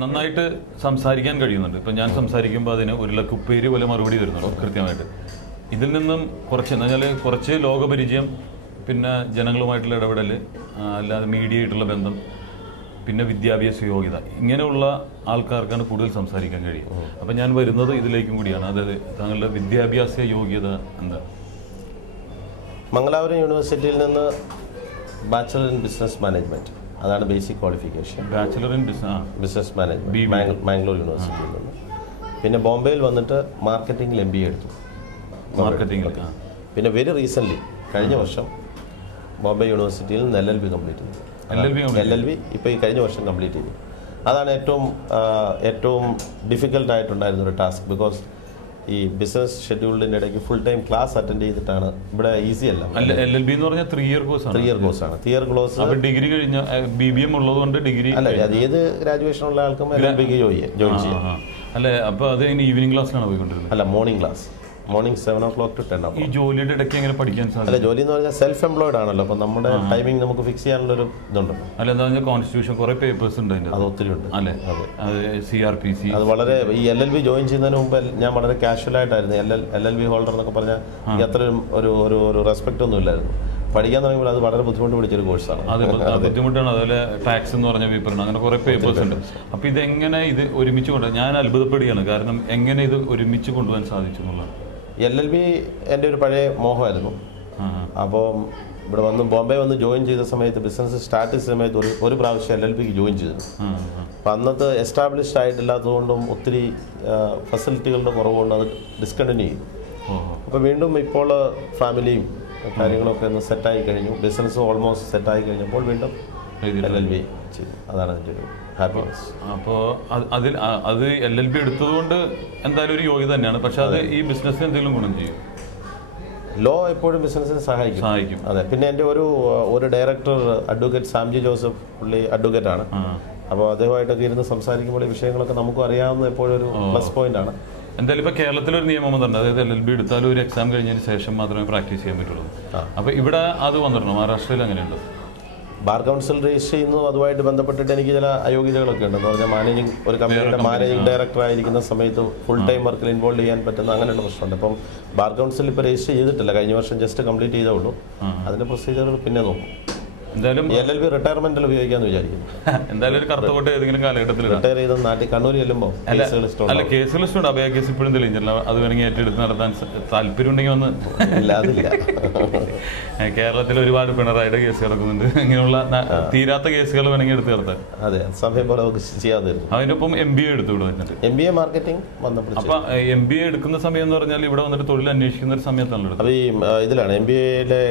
നന്നായിട്ട് സംസാരിക്കാൻ കഴിയുന്നുണ്ട്. ഇപ്പം ഞാൻ സംസാരിക്കുമ്പോൾ അതിന് ഒരു ലക്കുപ്പേര് പോലെ മറുപടി തരുന്നുണ്ട് കൃത്യമായിട്ട്. ഇതിൽ നിന്നും കുറച്ച് എന്ന് പറഞ്ഞാൽ കുറച്ച് ലോകപരിചയം, പിന്നെ ജനങ്ങളുമായിട്ടുള്ള ഇടപെടൽ, അല്ലാതെ മീഡിയ ആയിട്ടുള്ള ബന്ധം, പിന്നെ വിദ്യാഭ്യാസ യോഗ്യത, ഇങ്ങനെയുള്ള ആൾക്കാർക്കാണ് കൂടുതൽ സംസാരിക്കാൻ കഴിയും. അപ്പം ഞാൻ വരുന്നത് ഇതിലേക്കും കൂടിയാണ്. അതായത് താങ്കളുടെ വിദ്യാഭ്യാസ യോഗ്യത എന്താ? മംഗലാപുരം യൂണിവേഴ്സിറ്റിയിൽ നിന്ന് ബാച്ചലർ ഇൻ ബിസിനസ് മാനേജ്മെൻറ്റ്, അതാണ് basic qualification. Bachelor in business management Mangalore യൂണിവേഴ്സിറ്റിയിൽ നിന്ന്. പിന്നെ ബോംബെയിൽ വന്നിട്ട് മാർക്കറ്റിംഗിൽ MBA എടുത്തു. മാർക്കറ്റിംഗിൽ. പിന്നെ വെരി റീസെൻ്റ്ലി കഴിഞ്ഞ വർഷം ബോംബെ യൂണിവേഴ്സിറ്റിയിൽ നിന്ന് LLB കംപ്ലീറ്റ് ചെയ്തു. LLB ഇപ്പോൾ ഈ കഴിഞ്ഞ വർഷം കംപ്ലീറ്റ് ചെയ്തു. അതാണ് ഏറ്റവും ഡിഫിക്കൽട്ടായിട്ടുണ്ടായിരുന്ന ഒരു ടാസ്ക്. ബിക്കോസ് ഈ ബിസിനസ് ഷെഡ്യൂളിൻ്റെ ഇടയ്ക്ക് ഫുൾ ടൈം ക്ലാസ് അറ്റൻഡ് ചെയ്തിട്ടാണ്. ഇവിടെ ഈസി അല്ല. LLB എന്ന് പറഞ്ഞാൽ 3 ഇയർ കോഴ്സാണ്. 3 ഇയർ കോഴ്സാണ്. 3 ഇയർ കോഴ്സ്. അപ്പോൾ ഡിഗ്രി കഴിഞ്ഞ BBM ഉള്ളതുകൊണ്ട് ഡിഗ്രി അല്ല, അത് ഏത് ഗ്രാജുവേഷൻ ഉള്ള ആൾക്കും LLBക്ക് ജോയിൻ ചെയ്യാം. അല്ലേ? അപ്പോൾ അത് ഈവനിങ് ക്ലാസ്സിലാണ് പോയിക്കൊണ്ടിരുന്നത്? അല്ല, morning class. Morning 7 o'clock to 10 o'clock. ഈ ജോലിയുടെ ഇടയ്ക്ക് എങ്ങനെ പഠിക്കാൻ സാധിക്കും? അല്ല, ജോലി എന്ന് പറഞ്ഞാൽ സെൽഫ് എംപ്ലോയിഡ് ആണല്ലോ. അപ്പം നമ്മുടെ ടൈമിംഗ് നമുക്ക് ഫിക്സ് ചെയ്യാനുള്ളൊരു ഇതുണ്ടല്ലോ. അല്ല, എന്താ പറഞ്ഞാൽ കോൺസ്റ്റിറ്റ്യൂഷൻ കുറേ പേപ്പേഴ്സ് ഉണ്ട് അതിൻ്റെ. അത് ഒത്തിരി ഉണ്ട്. അല്ലേ? അത് CRPC. അത് വളരെ ഈ LLB ജോയിൻ ചെയ്യുന്നതിന് മുമ്പ് ഞാൻ വളരെ കാഷ്വലായിട്ടായിരുന്നു. LLB ഹോൾഡർ എന്നൊക്കെ പറഞ്ഞാൽ അത്രയും ഒരു റെസ്പെക്റ്റ് ഒന്നും ഇല്ലായിരുന്നു. പഠിക്കാൻ തുടങ്ങിയപ്പോൾ അത് വളരെ ബുദ്ധിമുട്ട് പിടിച്ചൊരു കോഴ്സാണ്. അത് ബുദ്ധിമുട്ടാണ്. അതുപോലെ ടാക്സ് എന്ന് പറഞ്ഞ പേപ്പറാണ്. അങ്ങനെ കുറേ പേപ്പേഴ്സ് ഉണ്ട്. അപ്പോൾ ഇതെങ്ങനെ ഇത് ഒരുമിച്ച് ഞാൻ അത്ഭുതപ്പെടുകയാണ്. കാരണം എങ്ങനെ ഇത് ഒരുമിച്ച് കൊണ്ടുപോകാൻ സാധിച്ചു എന്നുള്ളതാണ്. LLB എൻ്റെ ഒരു പഴയ മോഹമായിരുന്നു. അപ്പോൾ ഇവിടെ വന്ന് ബോംബെ വന്ന് ജോയിൻ ചെയ്ത സമയത്ത്, ബിസിനസ് സ്റ്റാർട്ട് ചെയ്ത സമയത്ത് ഒരു പ്രാവശ്യം LLBക്ക് ജോയിൻ ചെയ്തു. അപ്പം അന്നത്തെ എസ്റ്റാബ്ലിഷ്ഡ് ആയിട്ടില്ലാത്തതുകൊണ്ടും ഒത്തിരി ഫെസിലിറ്റികളുടെ കുറവുകൊണ്ട് അത് ഡിസ്കണ്ടിന്യൂ ചെയ്തു. അപ്പോൾ വീണ്ടും ഇപ്പോൾ ഫാമിലിയും കാര്യങ്ങളൊക്കെ ഒന്ന് സെറ്റായി കഴിഞ്ഞു. ബിസിനസ് ഓൾമോസ്റ്റ് സെറ്റായി കഴിഞ്ഞപ്പോൾ വീണ്ടും LLB ചെയ്തു. അതാണ് അതിൻ്റെ ഒരു ഹാപ്പിനെസ്. അപ്പോൾ അത് LLB എടുത്തതുകൊണ്ട് എന്തായാലും ഒരു യോഗ്യത തന്നെയാണ്. പക്ഷെ അത് ഈ ബിസിനസ്സിന് എന്തെങ്കിലും ഗുണം ചെയ്യും? ലോ എപ്പോഴും ബിസിനസ്സിന് സഹായിക്കും. അതെ. പിന്നെ എൻ്റെ ഒരു ഡയറക്ടർ അഡ്വക്കേറ്റ് സാംജി ജോസഫ്, പുള്ളി അഡ്വക്കേറ്റ് ആണ്. അപ്പോൾ അദ്ദേഹമായിട്ടൊക്കെ ഇരുന്ന് സംസാരിക്കുമ്പോൾ ഈ വിഷയങ്ങളൊക്കെ നമുക്കും അറിയാവുന്ന എപ്പോഴും ഒരു പ്ലസ് പോയിന്റ് ആണ്. എന്തായാലും ഇപ്പോൾ കേരളത്തിലൊരു നിയമം വന്നിട്ടുണ്ട്. അതായത് LLB എടുത്താലും ഒരു എക്സാം കഴിഞ്ഞതിന് ശേഷം മാത്രമേ പ്രാക്ടീസ് ചെയ്യാൻ പറ്റുള്ളൂ. അപ്പോൾ ഇവിടെ അത് വന്നിട്ടുണ്ടോ? മഹാരാഷ്ട്രയിൽ അങ്ങനെയുണ്ട്. ബാർ കൗൺസിൽ രജിസ്റ്റർ ചെയ്യുന്നു. അതുമായിട്ട് ബന്ധപ്പെട്ടിട്ട് എനിക്ക് ചില അയോഗ്യതകളൊക്കെ ഉണ്ടെന്ന് പറഞ്ഞാൽ ഒരു കമ്പനിയുടെ മാനേജിംഗ് ഡയറക്ടർ ആയിരിക്കുന്ന സമയത്ത് ഫുൾ ടൈം വർക്കിൽ ഇൻവോൾവ് ചെയ്യാൻ പറ്റുന്ന അങ്ങനെയുള്ള പ്രശ്നമുണ്ട്. അപ്പം ബാർ കൗൺസിൽ ഇപ്പോൾ രജിസ്റ്റർ ചെയ്തിട്ടില്ല. കഴിഞ്ഞ വർഷം ജസ്റ്റ് കംപ്ലീറ്റ് ചെയ്തേ ഉള്ളൂ. അതിൻ്റെ പ്രൊസീജിയർ പിന്നെ നോക്കും. എന്തായാലും LLB റിട്ടയർമെന്റിൽ ഉപയോഗിക്കാന്ന് വിചാരിക്കുന്നു. എന്തായാലും ഒരു കറുത്ത കോട്ട ഏതെങ്കിലും കാലഘട്ടത്തിൽ റിട്ടയർ ചെയ്ത നാട്ടിൽ കണ്ണൂർ ചെല്ലുമ്പോൾ കേസ് ലിസ്റ്റ് ഉണ്ട്. അഭയ കേസ് ഇപ്പോഴും തെളിയിച്ചില്ല. അത് വേണമെങ്കിൽ ഏറ്റെടുത്ത് നടത്താൻ താല്പര്യം ഉണ്ടെങ്കിൽ വന്ന്. അതില്ല. കേരളത്തിൽ ഒരുപാട് പിണറായിയുടെ കേസ് കിടക്കുന്നുണ്ട്. ഇങ്ങനെയുള്ള തീരാത്ത കേസുകൾ വേണമെങ്കിൽ എടുത്ത് നടത്താൻ. അതെ, സമയം പോലെ നമുക്ക് ചെയ്യാതെ. അതിന്റെ ഒപ്പം MBA എടുത്തുകൂടെ? MBA മാർക്കറ്റിംഗ് വന്നപ്പോൾ. അപ്പൊ MBA എടുക്കുന്ന സമയം എന്ന് പറഞ്ഞാൽ ഇവിടെ വന്നിട്ട് തൊഴിൽ അന്വേഷിക്കുന്ന ഒരു സമയത്താണല്ലോ. അത് ഈ ഇതിലാണ് MBAയിലെ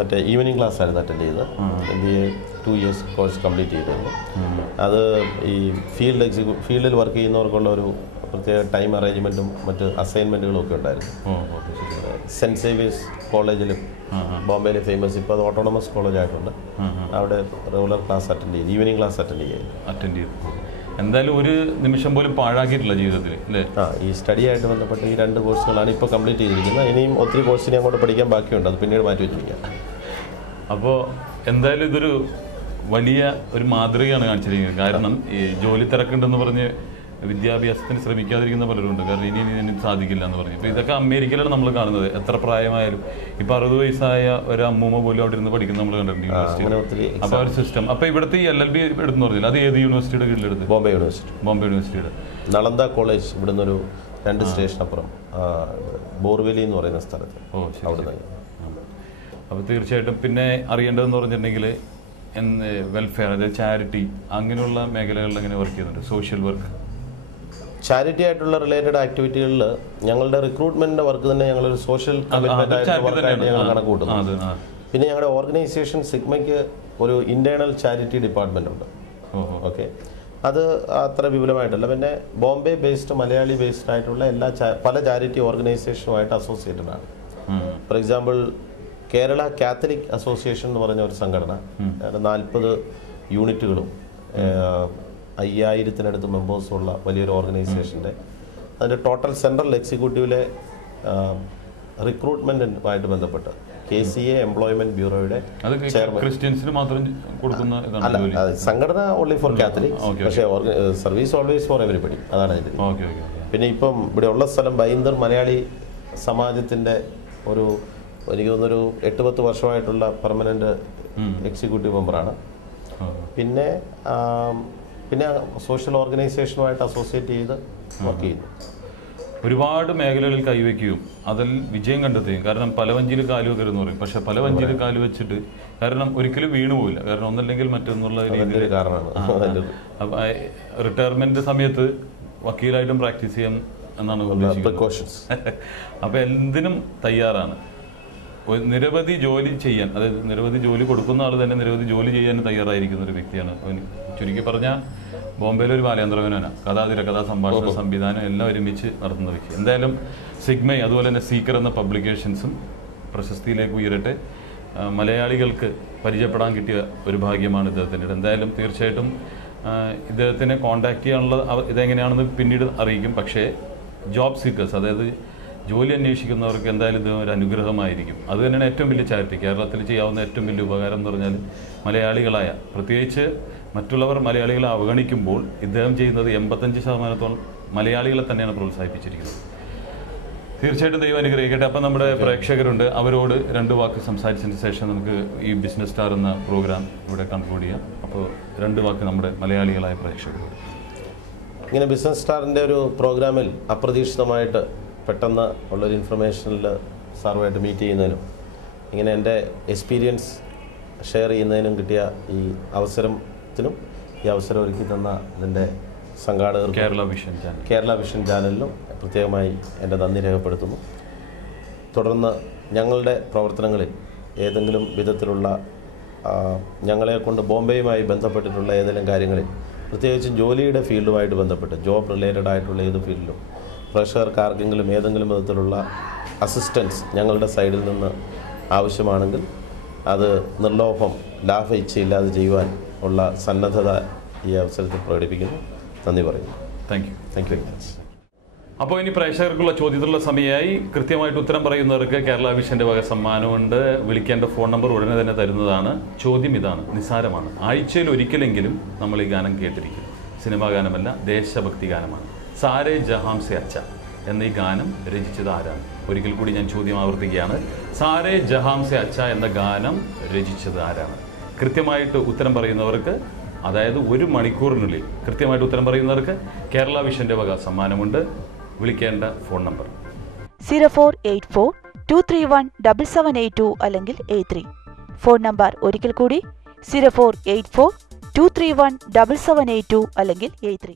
മറ്റേ ഈവനിങ് ക്ലാസ് ആയിരുന്നു അറ്റൻഡ് ചെയ്തത്. MBA 2 years കോഴ്സ് കംപ്ലീറ്റ് ചെയ്തിരുന്നു. അത് ഈ ഫീൽഡിൽ വർക്ക് ചെയ്യുന്നവർക്കുള്ള ഒരു പ്രത്യേക ടൈം അറേഞ്ച്മെൻറ്റും മറ്റ് അസൈൻമെൻറ്റുകളും ഒക്കെ ഉണ്ടായിരുന്നു. സെൻറ്റ് സേവിയേഴ്സ് കോളേജിലും ബോംബെയിലെ ഫേമസ്, ഇപ്പോൾ അത് ഓട്ടോണമസ് കോളേജായിട്ടുണ്ട്. അവിടെ റെഗുലർ ക്ലാസ് അറ്റൻഡ് ചെയ്തു, ഈവനിങ് ക്ലാസ് അറ്റൻഡ് ചെയ്തു. എന്തായാലും ഒരു നിമിഷം പോലും പാഴാക്കിയിട്ടില്ല ജീവിതത്തിൽ അല്ലേ? ഈ സ്റ്റഡിയായിട്ട് ബന്ധപ്പെട്ട് ഈ 2 കോഴ്സുകളാണ് ഇപ്പോൾ കംപ്ലീറ്റ് ചെയ്തിരിക്കുന്നത്. ഇനിയും ഒത്തിരി കോഴ്സിനെ അങ്ങോട്ട് പഠിക്കാൻ ബാക്കിയുണ്ട്. അത് പിന്നീട് മാറ്റി വെച്ചിരിക്കുക. അപ്പോൾ എന്തായാലും ഇതൊരു വലിയ ഒരു മാതൃകയാണ് കാണിച്ചിരിക്കുന്നത്. കാരണം ഈ ജോലി തിരക്കുണ്ടെന്ന് പറഞ്ഞ് വിദ്യാഭ്യാസത്തിന് ശ്രമിക്കാതിരിക്കുന്ന പലരുണ്ട്. കാരണം ഇനി സാധിക്കില്ല എന്ന് പറഞ്ഞു. ഇപ്പോൾ ഇതൊക്കെ അമേരിക്കയിലാണ് നമ്മൾ കാണുന്നത്. എത്ര പ്രായമായാലും ഇപ്പോൾ 60 വയസ്സായ ഒരു അമ്മൂമ്മ പോലും അവിടെ ഇരുന്ന് പഠിക്കുന്ന നമ്മൾ കണ്ടിട്ടുണ്ട് യൂണിവേഴ്സിറ്റി. അപ്പോൾ ഒരു സിസ്റ്റം. അപ്പോൾ ഇവിടുത്തെ ഈ LLB എടുത്തെന്ന് പറഞ്ഞില്ല, അത് ഏത് യൂണിവേഴ്സിറ്റിയുടെ കീഴിലെടുത്ത്? ബോംബെ യൂണിവേഴ്സിറ്റിയുടെ നളന്ദ കോളേജ്. ഇവിടുന്ന് ഒരു 2 സ്റ്റേഷൻ അപ്പുറം ബോർവെലി എന്ന് പറയുന്ന സ്ഥലത്ത്. അവിടെ നിന്ന്. അപ്പോൾ തീർച്ചയായിട്ടും പിന്നെ അറിയേണ്ടതെന്ന് പറഞ്ഞിട്ടുണ്ടെങ്കിൽ വെൽഫെയർ, അതായത് ചാരിറ്റി, അങ്ങനെയുള്ള മേഖലകളിൽ എങ്ങനെ വർക്ക് ചെയ്യുന്നുണ്ട്? സോഷ്യൽ വർക്ക്, ചാരിറ്റി ആയിട്ടുള്ള റിലേറ്റഡ് ആക്ടിവിറ്റികളിൽ ഞങ്ങളുടെ റിക്രൂട്ട്മെന്റിന്റെ വർക്ക് തന്നെ ഞങ്ങളൊരു സോഷ്യൽ കമ്മിറ്റ്മെന്റ് ആയിട്ടുള്ള വർക്കായിട്ട് ഞങ്ങൾ കണക്ക് കൂട്ടുന്നു. പിന്നെ ഞങ്ങളുടെ ഓർഗനൈസേഷൻ സിഗ്മയ്ക്ക് ഒരു ഇന്റേണൽ ചാരിറ്റി ഡിപ്പാർട്ട്മെന്റ് ഉണ്ട്. ഓക്കെ, അത് അത്ര വിപുലമായിട്ടല്ല. പിന്നെ ബോംബെ ബേസ്ഡ്, മലയാളി ബേസ്ഡ് ആയിട്ടുള്ള പല ചാരിറ്റി ഓർഗനൈസേഷനുമായിട്ട് അസോസിയേറ്റഡ് ആണ്. For example, Kerala Catholic association എന്ന് പറഞ്ഞ ഒരു സംഘടന, 40 യൂണിറ്റുകളും 5000-നടുത്ത് മെമ്പേഴ്സുള്ള വലിയൊരു ഓർഗനൈസേഷൻ്റെ അതിൻ്റെ ടോട്ടൽ സെൻട്രൽ എക്സിക്യൂട്ടീവിലെ റിക്രൂട്ട്മെൻറ്റുമായിട്ട് ബന്ധപ്പെട്ട് KCA എംപ്ലോയ്മെന്റ് ബ്യൂറോയുടെ ചെയർമാൻ. ക്രിസ്ത്യൻസിന് മാത്രം കൊടുക്കുന്ന അല്ല, സംഘടന ഓൺലി ഫോർ കാത്തലിക്സ്, പക്ഷേ സർവീസ് ഓൾവേസ് ഫോർ എവരിബഡി. അതാണ് ഇത്. പിന്നെ ഇപ്പം ഇവിടെ ഉള്ള സ്ഥലം ബൈന്ദർ മലയാളി സമാജത്തിന്റെ ഒരു എനിക്ക് തോന്നുന്നൊരു 8-10 വർഷമായിട്ടുള്ള പെർമനന്റ് എക്സിക്യൂട്ടീവ് മെമ്പറാണ്. പിന്നെ സോഷ്യൽ ഓർഗനൈസേഷനുമായിട്ട് അസോസിയേറ്റ് ചെയ്ത് വർക്ക് ചെയ്യുന്നു. ഒരുപാട് മേഖലകളിൽ കൈവയ്ക്കുകയും അതിൽ വിജയം കണ്ടെത്തുകയും, കാരണം പല വഞ്ചിയിൽ കാലുവെക്കരുത് എന്ന് പറയും, പക്ഷെ പല വഞ്ചിയിൽ കാല് വെച്ചിട്ട് കാരണം ഒരിക്കലും വീണു പോയില്ല, കാരണം ഒന്നല്ലെങ്കിൽ മറ്റൊന്നുള്ള രീതിയിൽ റിട്ടയർമെന്റ് സമയത്ത് വക്കീലായിട്ടും പ്രാക്ടീസ് ചെയ്യാൻ എന്നാണ് ഉദ്ദേശിക്കുന്നത്. അപ്പൊ എന്തിനും തയ്യാറാണ്, നിരവധി ജോലി ചെയ്യാൻ, അതായത് നിരവധി ജോലി കൊടുക്കുന്ന ആൾ തന്നെ നിരവധി ജോലി ചെയ്യാൻ തയ്യാറായിരിക്കുന്ന ഒരു വ്യക്തിയാണ്. ചുരുക്കി പറഞ്ഞാൽ ബോംബെയിലെ ഒരു ബാലേന്ദ്രമേനോനാണ്, കഥാ സംഭാഷണ സംവിധാനം എല്ലാം ഒരുമിച്ച് നടത്തുന്ന വ്യക്തി. എന്തായാലും സിഗ്മ അതുപോലെ തന്നെ സീക്കർ എന്ന പബ്ലിക്കേഷൻസും പ്രശസ്തിയിലേക്ക് ഉയരട്ടെ. മലയാളികൾക്ക് പരിചയപ്പെടാൻ കിട്ടിയ ഒരു ഭാഗ്യമാണ് ഇദ്ദേഹത്തിൻ്റെ. എന്തായാലും തീർച്ചയായിട്ടും ഇദ്ദേഹത്തിനെ കോൺടാക്ട് ചെയ്യാനുള്ള ഇതെങ്ങനെയാണെന്ന് പിന്നീട് അറിയിക്കും. പക്ഷേ ജോബ് സീക്കേഴ്സ്, അതായത് ജോലി അന്വേഷിക്കുന്നവർക്ക് എന്തായാലും ഇത് ഒരു അനുഗ്രഹമായിരിക്കും. അത് തന്നെയാണ് ഏറ്റവും വലിയ ചാരിറ്റി. കേരളത്തിൽ ചെയ്യാവുന്ന ഏറ്റവും വലിയ ഉപകാരം എന്ന് പറഞ്ഞാൽ മലയാളികളായ, പ്രത്യേകിച്ച് മറ്റുള്ളവർ മലയാളികളെ അവഗണിക്കുമ്പോൾ ഇദ്ദേഹം ചെയ്യുന്നത് 85% മലയാളികളെ തന്നെയാണ് പ്രോത്സാഹിപ്പിച്ചിരിക്കുന്നത്. തീർച്ചയായിട്ടും ദൈവം അനുഗ്രഹിക്കട്ടെ. അപ്പം നമ്മുടെ പ്രേക്ഷകരുണ്ട്, അവരോട് 2 വാക്ക് സംസാരിച്ചതിന് ശേഷം നമുക്ക് ഈ ബിസിനസ് സ്റ്റാർ എന്ന പ്രോഗ്രാം ഇവിടെ കൺക്ലൂഡ് ചെയ്യാം. അപ്പോൾ 2 വാക്ക് നമ്മുടെ മലയാളികളായ പ്രേക്ഷകരോട്. ഇങ്ങനെ ബിസിനസ് സ്റ്റാറിൻ്റെ ഒരു പ്രോഗ്രാമിൽ അപ്രതീക്ഷിതമായിട്ട് പെട്ടെന്ന് ഉള്ളൊരു ഇൻഫർമേഷനിൽ സാറുമായിട്ട് മീറ്റ് ചെയ്യുന്നതിനും ഇങ്ങനെ എൻ്റെ എക്സ്പീരിയൻസ് ഷെയർ ചെയ്യുന്നതിനും കിട്ടിയ ഈ അവസരത്തിനും ഈ അവസരം ഒരുക്കി തന്ന ഇതിൻ്റെ സംഘാടകർ കേരള വിഷൻ ചാനലിലും പ്രത്യേകമായി എൻ്റെ നന്ദി രേഖപ്പെടുത്തുന്നു. തുടർന്ന് ഞങ്ങളുടെ പ്രവർത്തനങ്ങളിൽ ഏതെങ്കിലും വിധത്തിലുള്ള ഞങ്ങളെ കൊണ്ട് ബോംബെയുമായി ബന്ധപ്പെട്ടിട്ടുള്ള ഏതെങ്കിലും കാര്യങ്ങളിൽ, പ്രത്യേകിച്ചും ജോലിയുടെ ഫീൽഡുമായിട്ട് ബന്ധപ്പെട്ട് ജോബ് റിലേറ്റഡ് ആയിട്ടുള്ള ഏത് ഫീൽഡിലും പ്രേക്ഷകർക്ക് ആർക്കെങ്കിലും ഏതെങ്കിലും വിധത്തിലുള്ള അസിസ്റ്റൻസ് ഞങ്ങളുടെ സൈഡിൽ നിന്ന് ആവശ്യമാണെങ്കിൽ അത് നിർലോഭം ലാഭ ഇച്ഛയില്ലാതെ ചെയ്യുവാൻ ഉള്ള സന്നദ്ധത ഈ അവസരത്തിൽ പ്രകടിപ്പിക്കുന്നു. നന്ദി പറയുന്നു. Thank you very much. അപ്പോൾ ഇനി പ്രേക്ഷകർക്കുള്ള ചോദ്യത്തിലുള്ള സമയമായി. കൃത്യമായിട്ട് ഉത്തരം പറയുന്നവർക്ക് കേരള വിഷൻ്റെ വക സമ്മാനമുണ്ട്. വിളിക്കേണ്ട ഫോൺ നമ്പർ ഉടനെ തന്നെ തരുന്നതാണ്. ചോദ്യം ഇതാണ്, നിസ്സാരമാണ്. ആഴ്ചയിൽ ഒരിക്കലെങ്കിലും നമ്മൾ ഈ ഗാനം കേട്ടിരിക്കും. സിനിമാ ഗാനമല്ല, ദേശഭക്തി ഗാനമാണ്. സാരേ ജഹാം സെ അച്ഛ എന്ന ഈ ഗാനം രചിച്ചത് ആരാണ്? ഒരിക്കൽ കൂടി ഞാൻ ചോദ്യം ആവർത്തിക്കുകയാണ്. സാരേ ജഹാം സെ അച്ഛ എന്ന ഗാനം രചിച്ചത് ആരാണ്? കൃത്യമായിട്ട് ഉത്തരം പറയുന്നവർക്ക്, അതായത് 1 മണിക്കൂറിനുള്ളിൽ കൃത്യമായിട്ട് ഉത്തരം പറയുന്നവർക്ക് കേരള വിഷൻ്റെ വക സമ്മാനമുണ്ട്. വിളിക്കേണ്ട ഫോൺ നമ്പർ 0484231778 അല്ലെങ്കിൽ 83. ഫോൺ നമ്പർ ഒരിക്കൽ കൂടി 0484231778 അല്ലെങ്കിൽ 83.